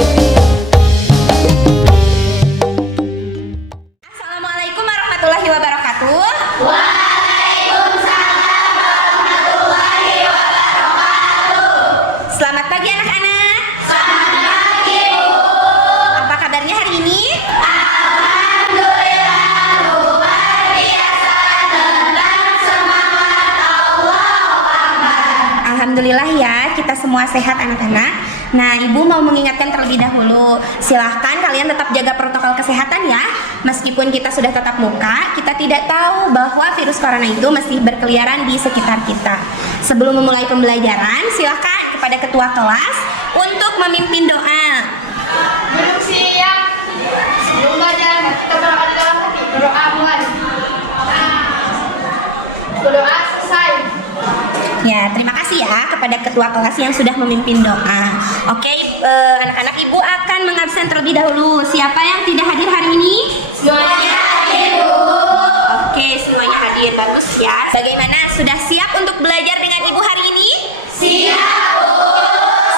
Assalamualaikum warahmatullahi wabarakatuh. Waalaikumsalam warahmatullahi wabarakatuh. Selamat pagi anak-anak. Selamat pagi, Bu. Apa kabarnya hari ini? Alhamdulillah luar biasa, tenang, semangat, Allahu Akbar. Alhamdulillah ya, kita semua sehat anak-anak. Nah, Ibu mau mengingatkan terlebih dahulu, silahkan kalian tetap jaga protokol kesehatan ya. Meskipun kita sudah tatap muka, kita tidak tahu bahwa virus corona itu masih berkeliaran di sekitar kita. Sebelum memulai pembelajaran, silahkan kepada ketua kelas untuk memimpin doa. Duduk siap. Sebelum belajar, kita berdoa di dalam hati. Berdoa mulai. Berdoa selesai. Ya, terima kasih ya kepada ketua kelas yang sudah memimpin doa. Oke, anak-anak, Ibu akan mengabsen terlebih dahulu. Siapa yang tidak hadir hari ini? Semuanya hadir, Bu. Oke, semuanya hadir. Bagus ya. Bagaimana? Sudah siap untuk belajar dengan Ibu hari ini? Siap, Bu.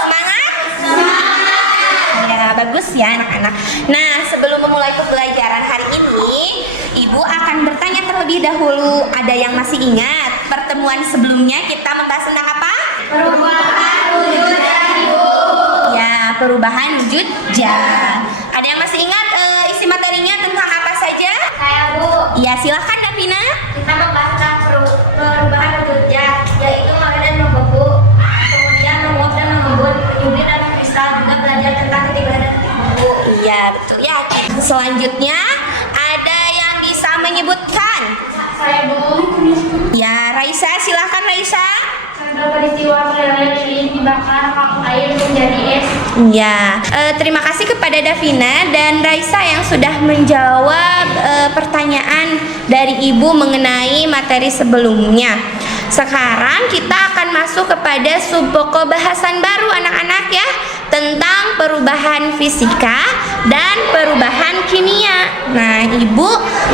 Semangat? Semangat. Ya, bagus ya anak-anak. Nah, sebelum memulai pembelajaran hari ini, Ibu akan bertanya terlebih dahulu. Ada yang masih ingat pertemuan sebelumnya kita membahas tentang apa? Perubahan wujud dan Ibu. Ya, perubahan wujud zat. Ada yang masih ingat isi materinya tentang apa saja? Saya, Bu. Ya, silahkan Davina. Kita membahas tentang perubahan wujud zat, yaitu mengalir dan membeku, kemudian menguap dan mengembun, menyublir dan mengkristal, juga belajar tentang ketimbangan dan membeku. Iya, betul ya. Selanjutnya, ada yang bisa menyebutkan? Saya, Bu. Ya, Raisa, silahkan Raisa. Contoh peristiwa meleleh lilin dibakar pakai air menjadi es. Ya, terima kasih kepada Davina dan Raisa yang sudah menjawab pertanyaan dari Ibu mengenai materi sebelumnya. Sekarang kita akan masuk kepada subpokok bahasan baru anak-anak ya, tentang perubahan fisika dan perubahan kimia. Nah, Ibu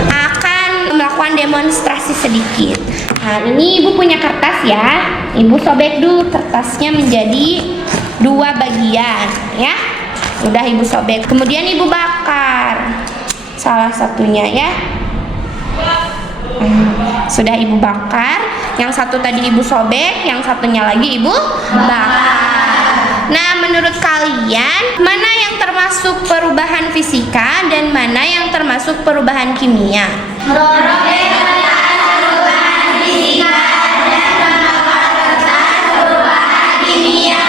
akan melakukan demonstrasi sedikit. Nah, ini Ibu punya kertas ya. Ibu sobek dulu kertasnya menjadi dua bagian ya. Udah Ibu sobek. Kemudian Ibu bakar salah satunya ya. Sudah Ibu bakar. Yang satu tadi Ibu sobek, yang satunya lagi Ibu bakar. Nah, menurut kalian mana yang termasuk perubahan fisika dan mana yang termasuk perubahan kimia? Perubahan fisika dan perubahan kimia.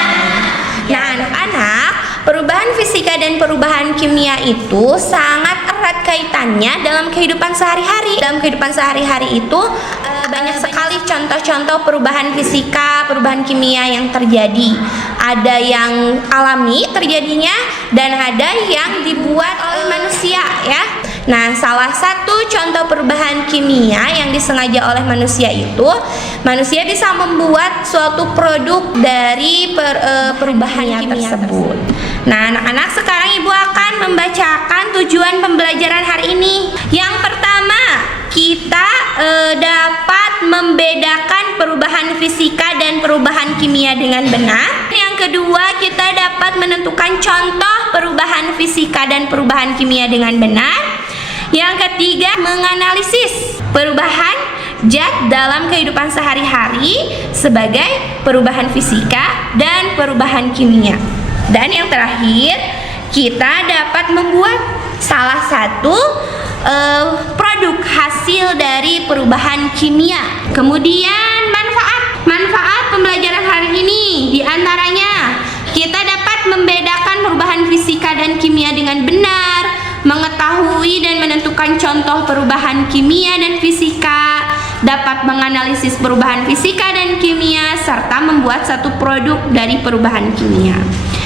Nah, anak-anak, perubahan fisika dan perubahan kimia itu sangat erat kaitannya dalam kehidupan sehari-hari. Dalam kehidupan sehari-hari itu banyak sekali contoh-contoh perubahan fisika, perubahan kimia yang terjadi. Ada yang alami terjadinya dan ada yang dibuat oleh manusia ya. Nah, salah satu contoh perubahan kimia yang disengaja oleh manusia itu, manusia bisa membuat suatu produk dari perubahan kimia tersebut. Nah, anak-anak, sekarang Ibu akan membacakan tujuan pembelajaran hari ini. Yang pertama, kita dapat membedakan perubahan fisika dan perubahan kimia dengan benar. Yang kedua, kita dapat menentukan contoh perubahan fisika dan perubahan kimia dengan benar. Yang ketiga, menganalisis perubahan zat dalam kehidupan sehari-hari sebagai perubahan fisika dan perubahan kimia. Dan yang terakhir, kita dapat membuat salah satu produk hasil dari perubahan kimia. Kemudian manfaat pembelajaran hari ini diantaranya kita dapat membedakan perubahan fisika dan kimia dengan benar, mengetahui dan menentukan contoh perubahan kimia dan fisika, dapat menganalisis perubahan fisika dan kimia, serta membuat satu produk dari perubahan kimia.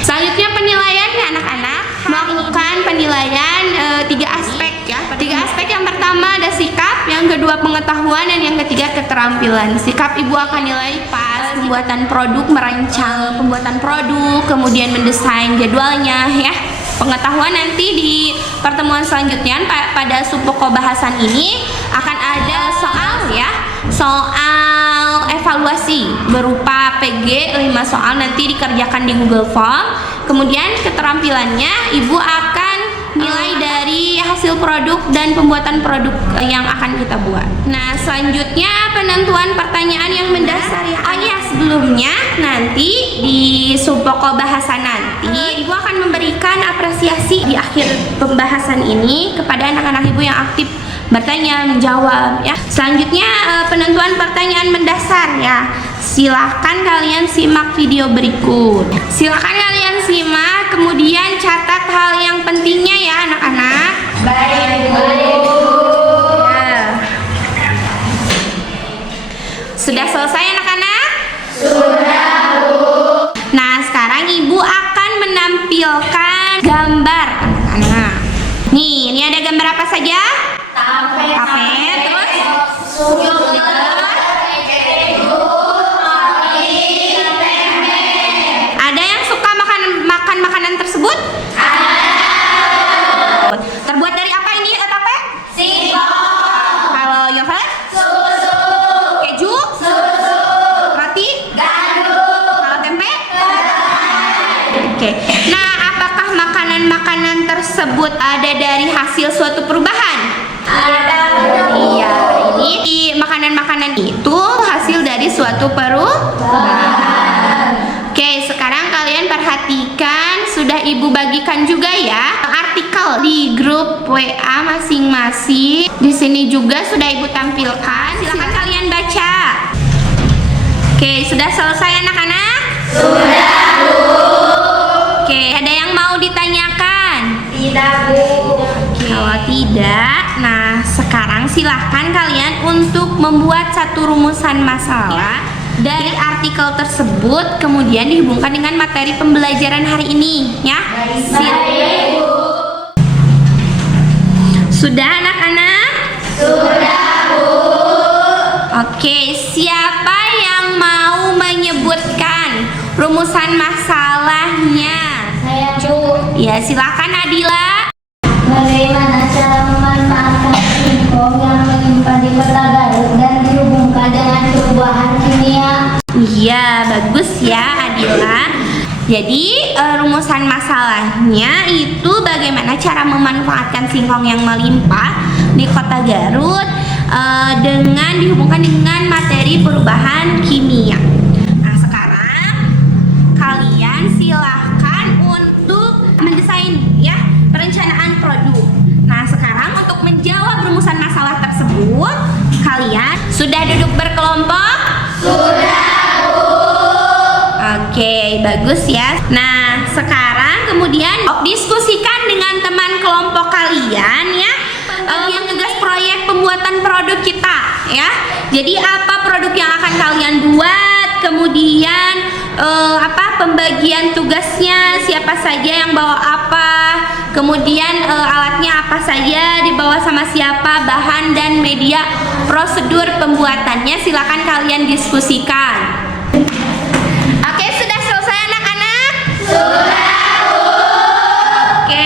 Selanjutnya penilaian ya anak-anak, melakukan penilaian tiga aspek ya. Tiga aspek, yang pertama ada sikap, yang kedua pengetahuan, dan yang ketiga keterampilan. Sikap Ibu akan nilai pas pembuatan produk, merancang pembuatan produk, kemudian mendesain jadwalnya ya. Pengetahuan nanti di pertemuan selanjutnya pada subpokok bahasan ini akan ada soal ya, soal evaluasi berupa PG 5 soal nanti dikerjakan di Google Form. Kemudian keterampilannya Ibu akan nilai dari hasil produk dan pembuatan produk yang akan kita buat. Nah, selanjutnya penentuan pertanyaan yang mendasar. Oh iya, sebelumnya nanti di subpokok bahasa nanti Ibu akan memberikan apresiasi di akhir pembahasan ini kepada anak-anak Ibu yang aktif bertanya, menjawab ya. Selanjutnya penentuan pertanyaan mendasar ya. Silahkan kalian simak video berikut. Silahkan kalian simak, kemudian catat hal yang pentingnya ya anak-anak. Baik, Bu. Ya. Sudah selesai anak-anak? Sudah, Bu. Nah, sekarang Ibu akan menampilkan gambar anak-anak. Nih, ini ada gambar apa saja? Tape, terus ada yang suka makan makanan tersebut? Terbuat dari apa ini tape? Singkong. Kalau yogurt? Susu. Keju? Susu. Roti? Gandum. Kalau tempe? Oke. Nah, apakah makanan-makanan tersebut ada dari hasil suatu perubahan? Ada. Iya, ini makanan-makanan itu hasil dari suatu perubahan. Oke, sekarang kalian perhatikan, sudah Ibu bagikan juga ya artikel di grup WA masing-masing. Di sini juga sudah Ibu tampilkan. Silakan kalian baca. Oke, sudah selesai anak-anak? Sudah, Bu. Oke, ada yang mau ditanyakan? Tidak, Bu. Kalau tidak, nah sekarang silahkan kalian untuk membuat satu rumusan masalah dari artikel tersebut, kemudian dihubungkan dengan materi pembelajaran hari ini, ya. Baik, Bu. Sudah anak-anak? Sudah, Bu. Oke, siapa yang mau menyebutkan rumusan masalahnya? Saya, Bu. Ya, silakan Adila. Bagaimana cara memanfaatkan singkong yang menyimpan di kota Garut dan dihubungkan dengan perubahan kimia? Iya, bagus ya Adila. Jadi rumusan masalahnya itu bagaimana cara memanfaatkan singkong yang melimpah di kota Garut dengan dihubungkan dengan materi perubahan kimia. Nah, sekarang kalian silahkan untuk mendesain ya perencanaan produk. Nah, sekarang untuk menjawab rumusan masalah tersebut, kalian sudah duduk berkelompok? Sudah, Bu. Oke, bagus ya. Nah, sekarang kemudian diskusikan dengan teman kelompok kalian ya. Yang tugas proyek pembuatan produk kita ya. Jadi apa produk yang akan kalian buat? Kemudian pembagian tugasnya, siapa saja yang bawa apa? Kemudian alatnya apa saja, dibawa sama siapa, bahan dan media, prosedur pembuatannya silakan kalian diskusikan. Oke, sudah selesai anak-anak? Sudah, Bu. Oke,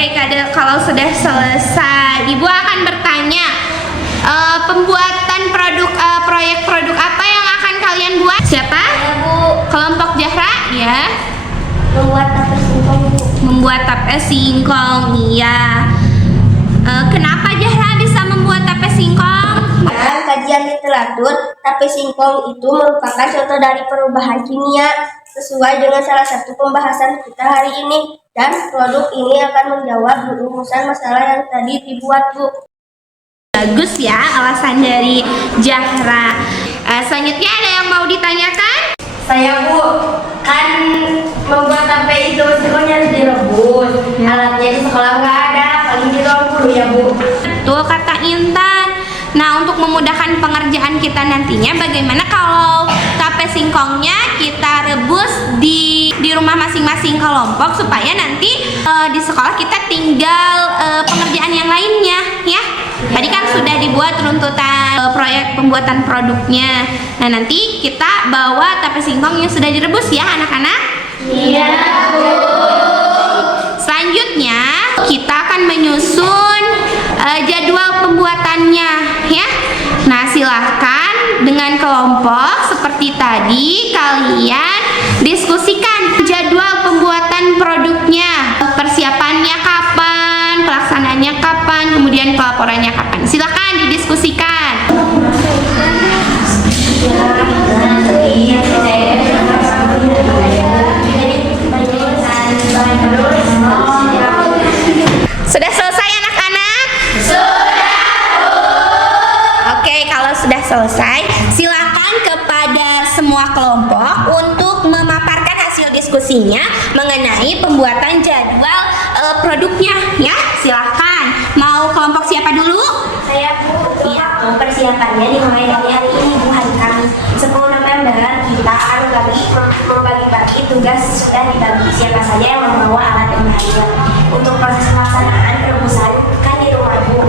kalau sudah selesai, Ibu akan bertanya pembuatan produk proyek produk apa yang akan kalian buat? Siapa? Ya, Bu. Kelompok Zahra ya. Membuat tape singkong, Bu. Membuat tape singkong, iya. Kenapa Zahra bisa membuat tape singkong? Dalam kajian literatur, tape singkong itu merupakan contoh dari perubahan kimia sesuai dengan salah satu pembahasan kita hari ini, dan produk ini akan menjawab rumusan masalah yang tadi dibuat, Bu. Bagus ya alasan dari Zahra. Selanjutnya ada yang mau ditanyakan? Saya, Bu, kan membuat tape itu singkongnya harus direbus. Alatnya di sekolah nggak ada, paling di ruang guru ya, Bu. Betul kata Intan. Nah, untuk memudahkan pengerjaan kita nantinya, bagaimana kalau tape singkongnya kita rebus di rumah masing-masing kelompok supaya nanti di sekolah kita tinggal pengerjaan yang lainnya ya. Tadi kan sudah dibuat runtutan proyek pembuatan produknya. Nah, nanti kita bawa tape singkong yang sudah direbus ya anak-anak. Iya, Bu. Selanjutnya kita akan menyusun jadwal pembuatannya ya. Nah, silahkan dengan kelompok seperti tadi kalian diskusikan jadwal pembuatan produk produknya, persiapannya kapan, pelaksanaannya kapan, kemudian pelaporannya kapan. Silakan didiskusikan. Sudah selesai anak-anak? Sudah. Oke, kalau sudah selesai, silakan kepada semua kelompok untuk memaparkan hasil diskusinya mengenai pembuatan jadwal produknya ya. Silakan. Mau kelompok siapa dulu? Saya Bu. Iya. Persiapannya dimulai dari hari ini Bu, hari Kamis 10 November kita akan membagi-bagi tugas. Sudah dibagi siapa saja yang membawa alat dan bahan. Untuk proses pelaksanaan perebusan kan di rumah Bu.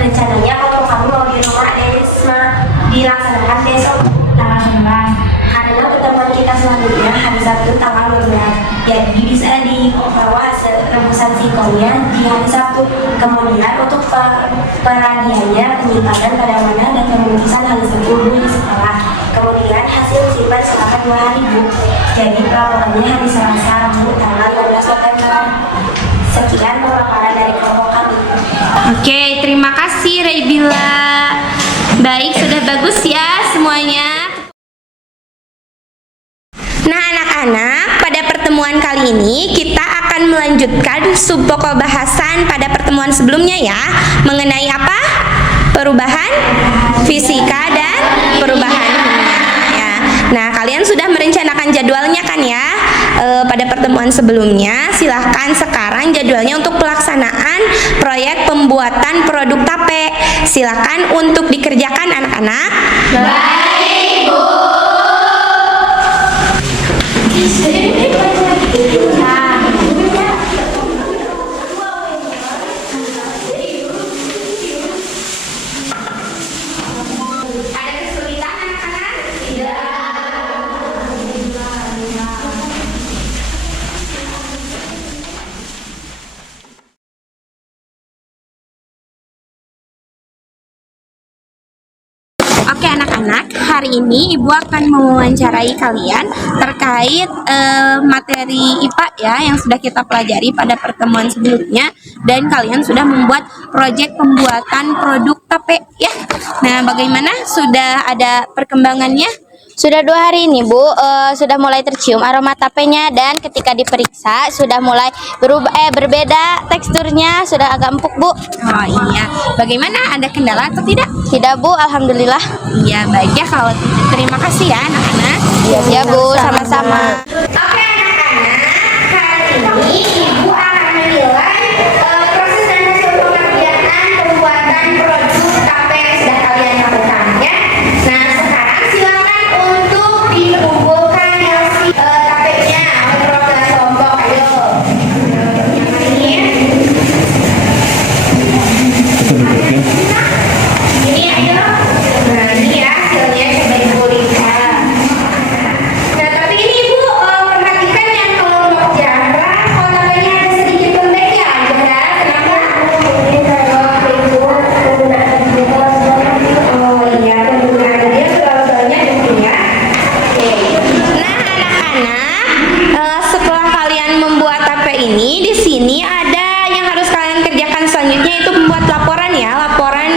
Rencananya kalau kamu mau di rumah Denisma dilaksanakan besok tanggal 11 karena pertemuan kita selanjutnya hari Sabtu tanggal 12. Jadi bisa dibawa rebusan singkongnya di hari Sabtu. Kemudian untuk peragiannya, penyimpanan pada mana dan penulisan hari Sabtu di sekolah. Kemudian hasil disimpan selama 2 hari Bu. Jadi pelaporannya hari Selasa Bu tanggal 12 November. Sekian pemaparan dari kelompok kami. Oke, terima kasih Raibila. Baik, sudah bagus ya semuanya. Nah anak-anak, pada pertemuan kali ini kita akan melanjutkan subpokok bahasan pada pertemuan sebelumnya ya. Mengenai apa? Perubahan fisika dan perubahan kimia ya. Nah kalian sudah merencanakan jadwalnya kan ya? Pada pertemuan sebelumnya, silahkan sekarang jadwalnya untuk pelaksanaan proyek pembuatan produk tape. Silahkan untuk dikerjakan anak-anak. Baik Bu. Ada kesulitan anak-anak? Tidak. Oke anak-anak, hari ini Ibu akan mewawancarai kalian terkait materi IPA ya yang sudah kita pelajari pada pertemuan sebelumnya, dan kalian sudah membuat proyek pembuatan produk tape ya. Nah, bagaimana? Sudah ada perkembangannya? Sudah 2 hari ini Bu, sudah mulai tercium aroma tapenya, dan ketika diperiksa sudah mulai berbeda teksturnya, sudah agak empuk Bu. Oh iya, bagaimana? Ada kendala atau tidak? Tidak Bu, alhamdulillah. Iya, baik ya kalau terima kasih ya anak-anak. Ya Bu, sama-sama. Oke anak-anak, hari ini Ibu akan menilai proses dan hasil pengerjaan pembuatan produk tape yang sudah kalian lakukan ya. Nah sekarang silakan untuk dikumpulkan hasil tapenya oleh perwakilan kelompok. Ayo. Ini ayo. Nah ini ya hasilnya, coba Ibu lihat. Nah tapi ini Ibu perhatikan yang kelompok Zahra, kalau tapenya ada sedikit lembek ya Zahra, kenapa? Mungkin kalau itu penggunaan kita Oh iya, penggunaan dia soal-soalnya mungkin ya. Oke. Nah anak-anak, setelah kalian membuat tape ini, di sini ada yang harus kalian kerjakan selanjutnya, itu membuat laporan ya, laporan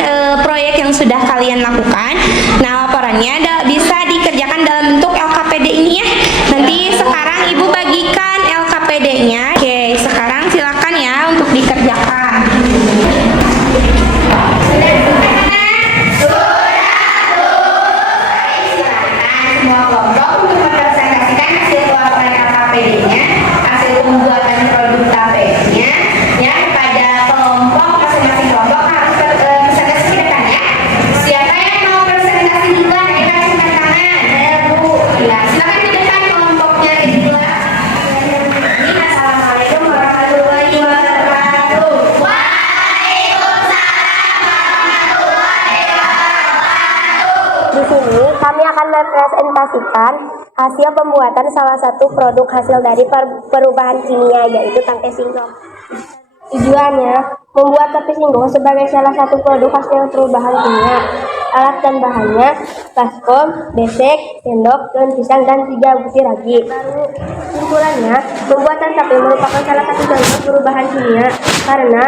proyek yang sudah kalian lakukan. Nah laporannya bisa dikerjakan dalam bentuk LKPD ini ya. Nanti sekarang Ibu bagikan LKPD-nya. Oke, sekarang silakan ya untuk dikerjakan. Semua kelompok untuk mempresentasikan hasil pelaporan LKPD-nya, hasil pembuatan produk tape-nya ya, kepada kelompok, masing-masing kelompok harus presentasi ke depan ya. Siapa yang mau presentasi duluan? Ayo angkat tangan. Saya Bu. Ya, silakan ke depan kelompoknya duluan. Ini assalamualaikum warahmatullahi wabarakatuh. Di sini kami akan mempresentasikan hasil pembuatan salah satu produk hasil dari perubahan kimia, yaitu tangkai singkong. Tujuannya membuat tape singkong sebagai salah satu produk hasil perubahan kimia. Alat dan bahannya baskom, besek, sendok, daun pisang, dan 3 butir ragi. Lalu kesimpulannya, pembuatan tape merupakan salah satu contoh perubahan kimia karena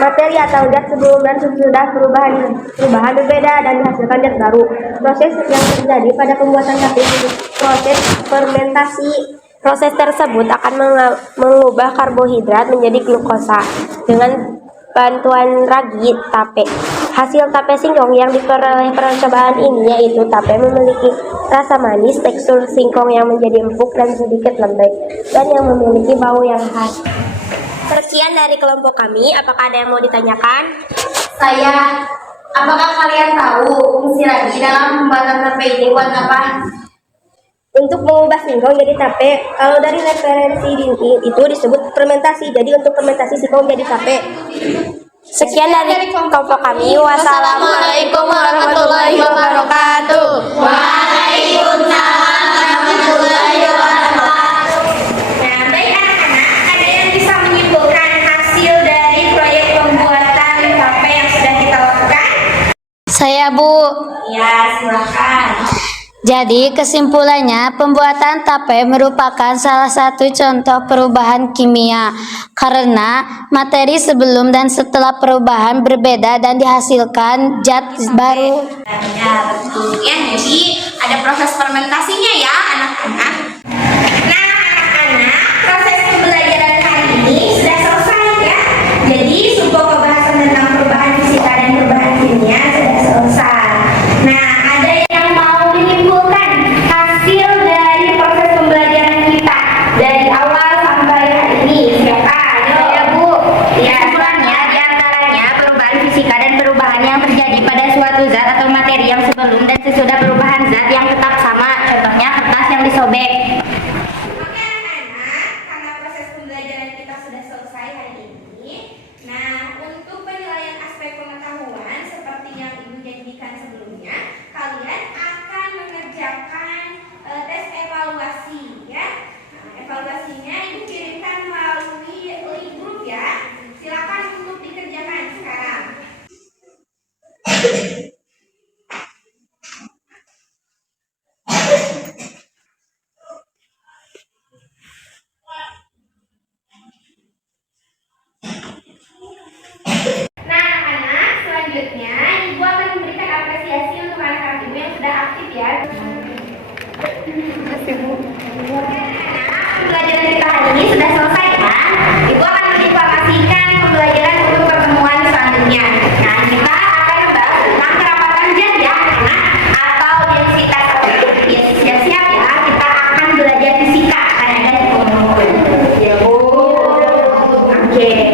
materi atau zat sebelum dan sesudah perubahan berbeda dan dihasilkan zat baru. Proses yang terjadi pada pembuatan tape proses fermentasi. Proses tersebut akan mengubah karbohidrat menjadi glukosa dengan bantuan ragi tape. Hasil tape singkong yang diperoleh percobaan ini yaitu tape memiliki rasa manis, tekstur singkong yang menjadi empuk dan sedikit lembek, dan yang memiliki bau yang khas. Sekian dari kelompok kami. Apakah ada yang mau ditanyakan? Apakah kalian tahu fungsi ragi dalam pembuatan tape ini buat apa? Untuk mengubah singkong jadi tape. Kalau dari referensi itu disebut fermentasi. Jadi untuk fermentasi singkong jadi tape. Sekian dari kelompok kami. Wassalamualaikum warahmatullahi wabarakatuh. Waalaikumsalam warahmatullahi wabarakatuh. Nah, baik anak-anak, ada yang bisa menyimpulkan hasil dari proyek pembuatan tape yang sudah kita lakukan? Saya Bu. Ya, silakan. Jadi kesimpulannya pembuatan tape merupakan salah satu contoh perubahan kimia karena materi sebelum dan setelah perubahan berbeda dan dihasilkan zat baru. Ya, betul ya. Jadi ada proses fermentasinya ya, anak-anak. Nah, anak-anak, proses pembelajaran hari ini sudah selesai ya. Jadi sebuah pembahasan tentang perubahan fisika dan perubahan kimia sudah selesai. Nah, ada yang mau menyimpulkan hasil dari proses pembelajaran kita dari awal sampai hari ini? Siapa? Ayo. Ya, Bu. Ya, Kesimpulannya diantaranya perubahan fisika dan perubahan yang terjadi pada suatu zat atau materi yang sebelum dan sesudah perubahan zat yang tetap sama, contohnya kertas yang disobek. Oke anak-anak, karena proses pembelajaran kita sudah selesai hari ini. Nah, untuk penilaian aspek pengetahuan seperti yang Ibu janjikan sebelumnya, kalian akan mengerjakan tes evaluasi ya. Nah, evaluasinya Ibu kirimkan melalui link grup ya. Silakan untuk dikerjakan sekarang. Nah, anak-anak, selanjutnya Ibu akan memberikan apresiasi untuk anak-anak Ibu yang sudah aktif ya. Nah, pembelajaran kita hari ini sudah selesai kan? Ibu akan menginformasikan pembelajaran untuk pertemuan selanjutnya. Nah, kita akan membahas tentang kerapatan zat ya, anak-anak, atau densitas. Ya, siap-siap ya, kita akan belajar fisika, akan ada di kelompok. Ya, Bu. Oke.